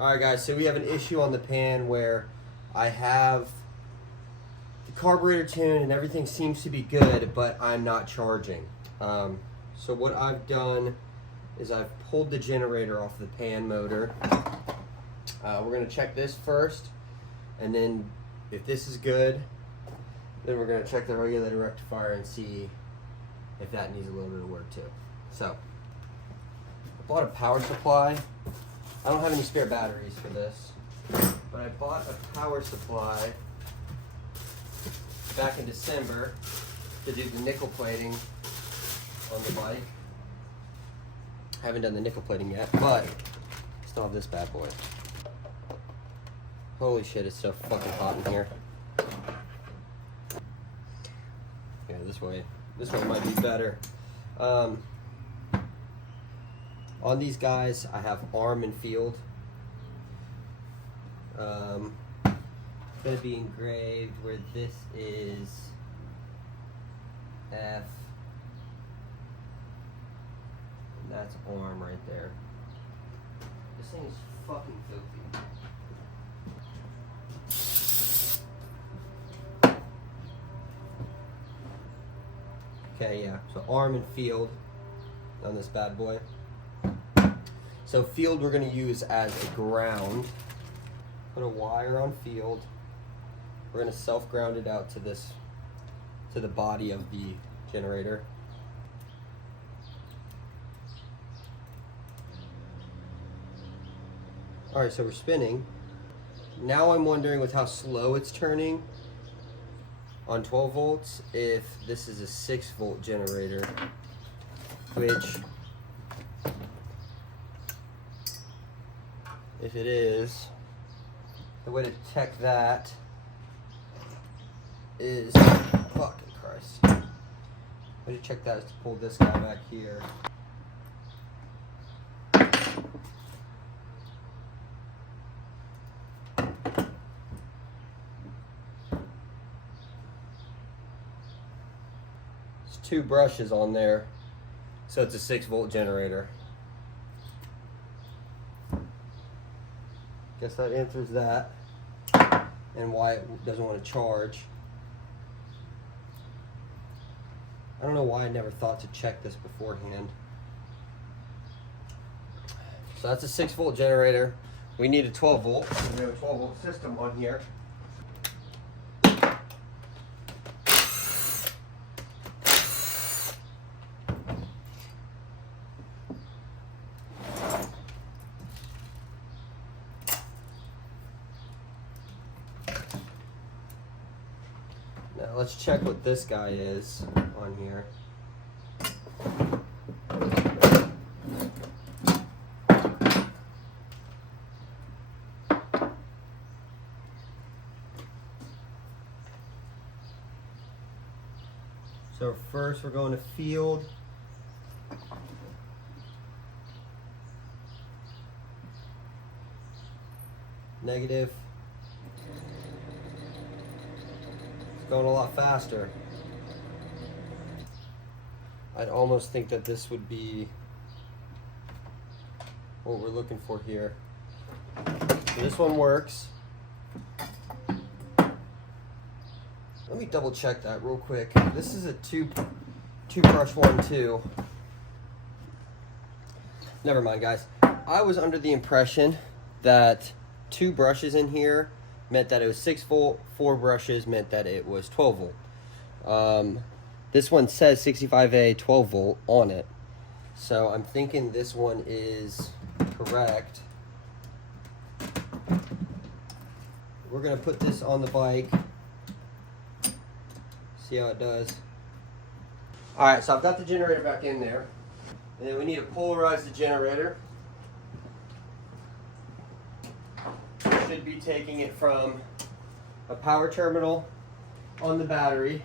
Alright guys, so we have an issue on the pan where I have the carburetor tuned and everything seems to be good, but I'm not charging. So what I've done is I've pulled the generator off the pan motor. We're going to check this first, and then if this is good, then we're going to check the regulator rectifier and see if that needs a little bit of work too. So, I bought a power supply. I don't have any spare batteries for this, but I bought a power supply back in December to do the nickel plating on the bike. I haven't done the nickel plating yet, but I still have this bad boy. Holy shit, it's so fucking hot in here. Yeah, this way might be better. On these guys, I have arm and field. Going to be engraved where this is F, and that's arm right there. This thing is fucking filthy. Okay, yeah, so arm and field on this bad boy. So field we're going to use as a ground. Put a wire on field. We're going to self-ground it out to this, to the body of the generator. Alright, so we're spinning. Now I'm wondering with how slow it's turning on 12 volts if this is a 6 volt generator, which if it is, the way to detect that is, fucking Christ, the way to check that is to pull this guy back here. There's 2 brushes on there, so it's a 6 volt generator. Guess that answers that and why it doesn't want to charge. I don't know why I never thought to check this beforehand. So that's a 6 volt generator. We need a 12 volt. We have a 12 volt system on here. Now let's check what this guy is on here. So first we're going to field. Negative. Going a lot faster. I'd almost think that this would be what we're looking for here. So this one works. Let me double check that real quick. This is a two brush one too. Never mind, guys. I was under the impression that 2 brushes in here meant that it was 6 volt, 4 brushes meant that it was 12 volt. This one says 65A 12 volt on it. So I'm thinking this one is correct. We're gonna put this on the bike. See how it does. Alright, so I've got the generator back in there. And then we need to polarize the generator. Should be taking it from a power terminal on the battery.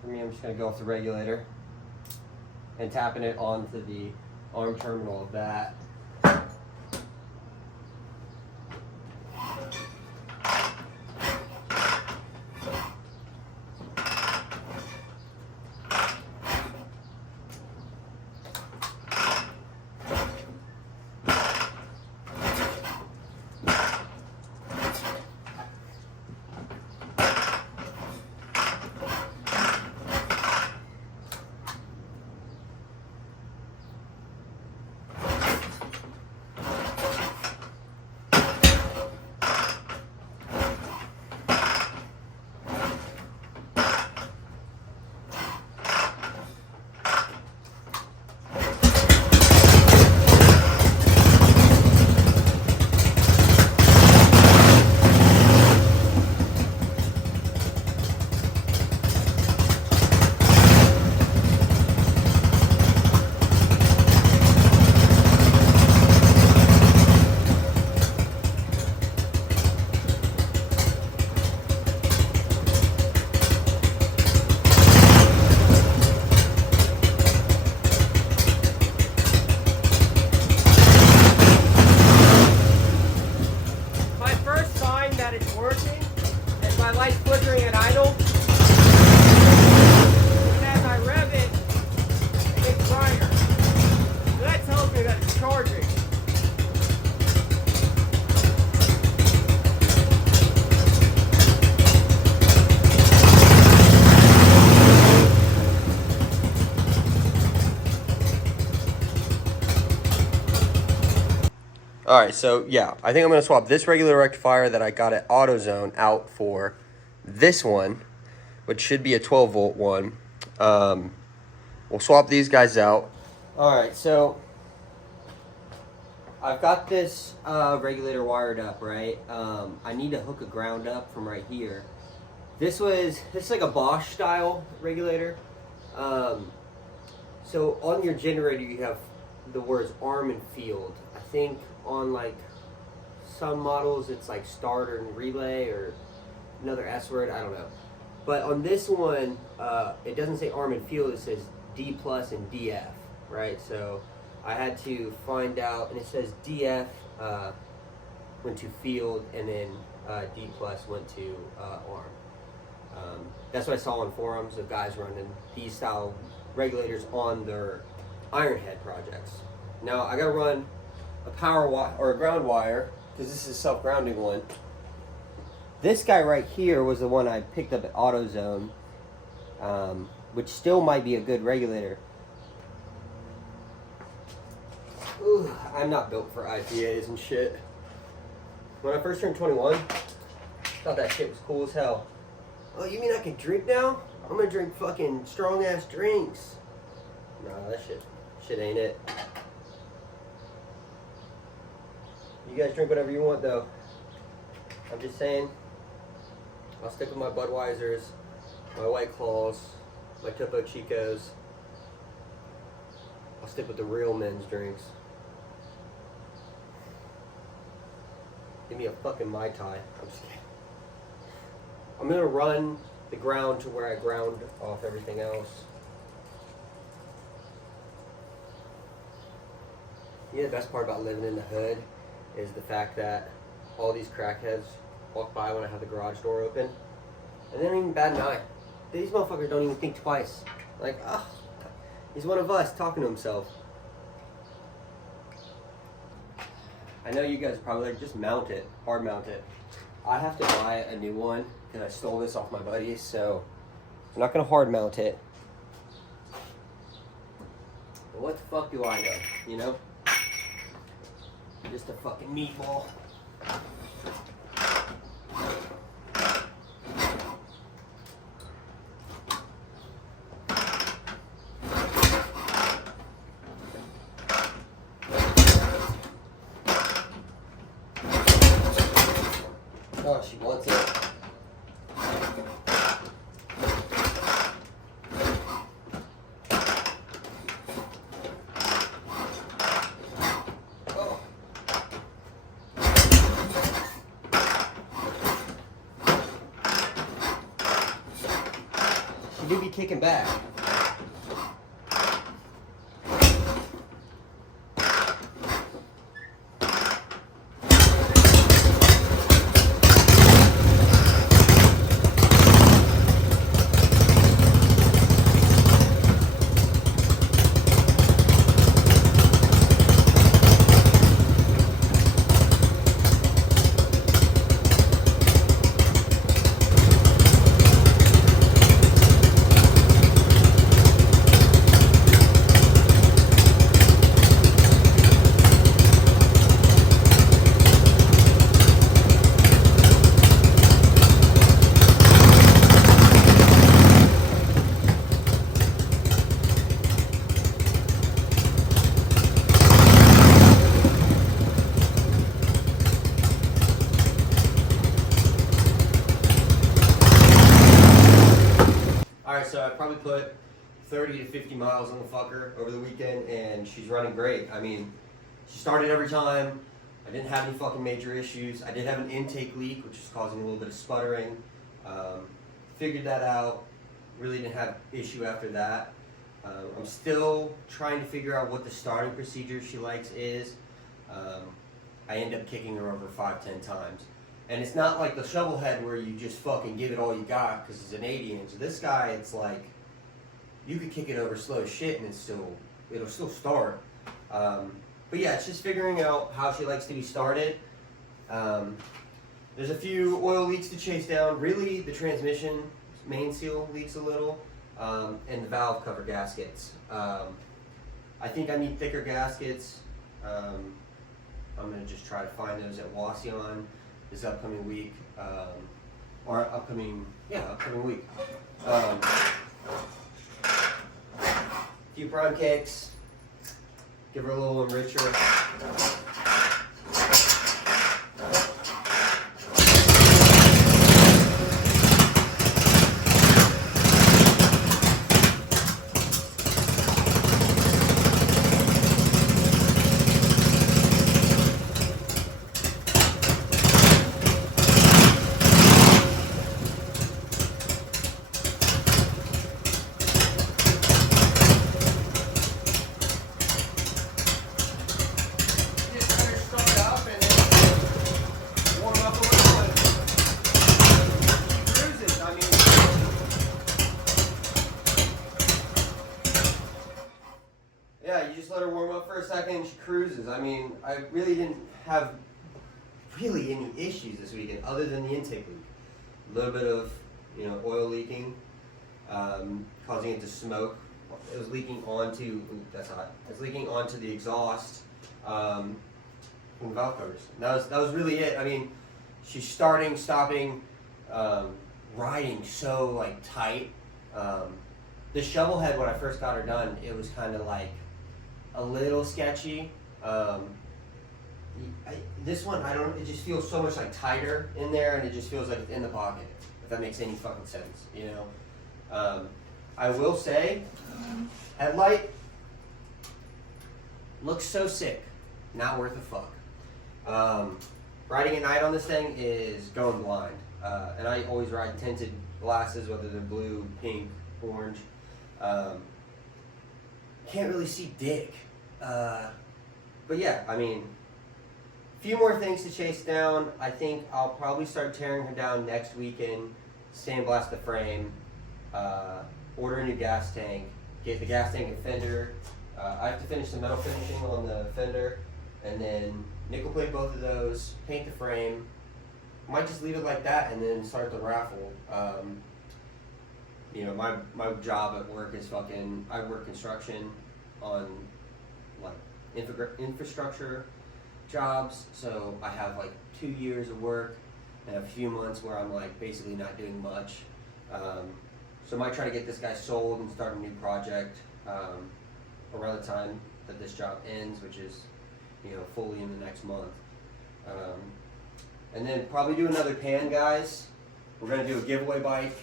For me, I'm just going to go off the regulator and tapping it onto the arm terminal of that. All right, so yeah, I think I'm gonna swap this regular rectifier that I got at AutoZone out for this one, which should be a 12 volt one. We'll swap these guys out. All right, so I've got this regulator wired up, right? I need to hook a ground up from right here. This is like a Bosch style regulator. So on your generator you have the words arm and field. I think on like some models it's like starter and relay or another S word, I don't know. But on this one, it doesn't say arm and field, it says D plus and DF, right? So I had to find out, and it says DF went to field, and then D plus went to arm. That's what I saw on forums of guys running these style regulators on their iron head projects. Now I gotta run a power wire or a ground wire because this is a self-grounding one. This guy right here was the one I picked up at AutoZone, which still might be a good regulator. Ooh, I'm not built for IPAs and shit. When I first turned 21, thought that shit was cool as hell. Oh, you mean I can drink now? I'm gonna drink fucking strong ass drinks. Nah, that shit ain't it. You guys drink whatever you want though. I'm just saying, I'll stick with my Budweisers, my White Claws, my Topo Chicos. I'll stick with the real men's drinks. Give me a fucking Mai Tai. I'm just kidding. I'm gonna run the ground to where I ground off everything else. Yeah, the best part about living in the hood is the fact that all these crackheads walk by when I have the garage door open, and they don't even bat an eye. These motherfuckers don't even think twice. Like, oh, he's one of us talking to himself. I know you guys are probably like, just mount it, hard mount it. I have to buy a new one because I stole this off my buddies, so I'm not gonna hard mount it. But what the fuck do I know, you know? I'm just a fucking meatball. Oh, she wants it. Oh. She do be kicking back. So I probably put 30 to 50 miles on the fucker over the weekend, and she's running great. I mean, she started every time. I didn't have any fucking major issues. I did have an intake leak, which is causing a little bit of sputtering. Figured that out. Really didn't have issue after that. I'm still trying to figure out what the starting procedure she likes is. I end up kicking her over 5-10 times. And it's not like the shovel head where you just fucking give it all you got because it's an 80-inch. This guy, it's like, you could kick it over slow as shit and it'll still start. But yeah, it's just figuring out how she likes to be started. There's a few oil leaks to chase down. Really, the transmission main seal leaks a little, and the valve cover gaskets. I think I need thicker gaskets. I'm gonna just try to find those at Wasion this upcoming week, or upcoming week. Few prime cakes, give her a little enricher. Yeah, you just let her warm up for a second and she cruises. I mean, I really didn't have any issues this weekend other than the intake leak. A little bit of, oil leaking, causing it to smoke. It was leaking onto, ooh, that's hot. It's leaking onto the exhaust from the valve covers. That was really it. I mean, she's starting, stopping, riding so like tight. The shovel head, when I first got her done, it was kind of like a little sketchy. This one, it just feels so much like tighter in there, and it just feels like it's in the pocket, if that makes any fucking sense, I will say, headlight looks so sick, not worth a fuck. Riding at night on this thing is going blind, and I always ride tinted glasses, whether they're blue, pink, orange. Can't really see dick. But yeah, I mean, a few more things to chase down. I think I'll probably start tearing her down next weekend, sandblast the frame, order a new gas tank, get the gas tank and fender. I have to finish the metal finishing on the fender, and then nickel plate both of those, paint the frame. Might just leave it like that and then start the raffle. My job at work is I work construction on like infrastructure jobs, so I have like 2 years of work and a few months where I'm like basically not doing much. So I might try to get this guy sold and start a new project around the time that this job ends, which is fully in the next month. And then probably do another pan, guys. We're gonna do a giveaway bike.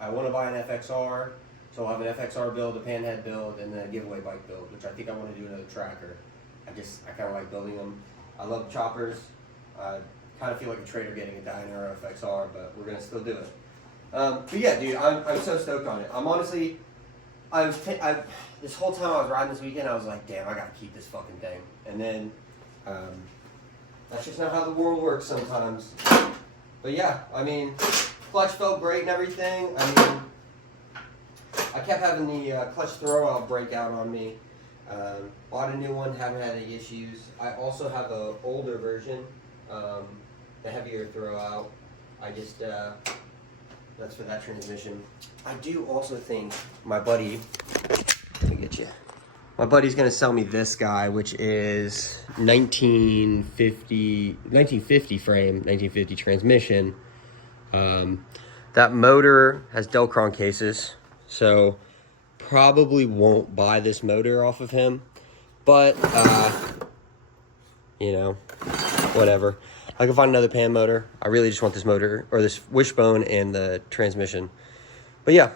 I want to buy an FXR, so I'll have an FXR build, a panhead build, and then a giveaway bike build, which I think I want to do another tracker. I kind of like building them. I love choppers. I kind of feel like a trader getting a Dyna or FXR, but we're gonna still do it. But yeah, dude, I'm so stoked on it. I'm honestly, this whole time I was riding this weekend, I was like, damn, I gotta keep this fucking thing. And then that's just not how the world works sometimes. But yeah, I mean, clutch felt great and everything. I mean, I kept having the clutch throwout break out on me. Bought a new one, haven't had any issues. I also have an older version, the heavier throwout. That's for that transmission. I do also think my buddy, let me get you. My buddy's gonna sell me this guy, which is 1950 frame, 1950 transmission. That motor has Delcron cases, so probably won't buy this motor off of him, but whatever. I can find another pan motor. I really just want this motor, or this wishbone and the transmission. But yeah,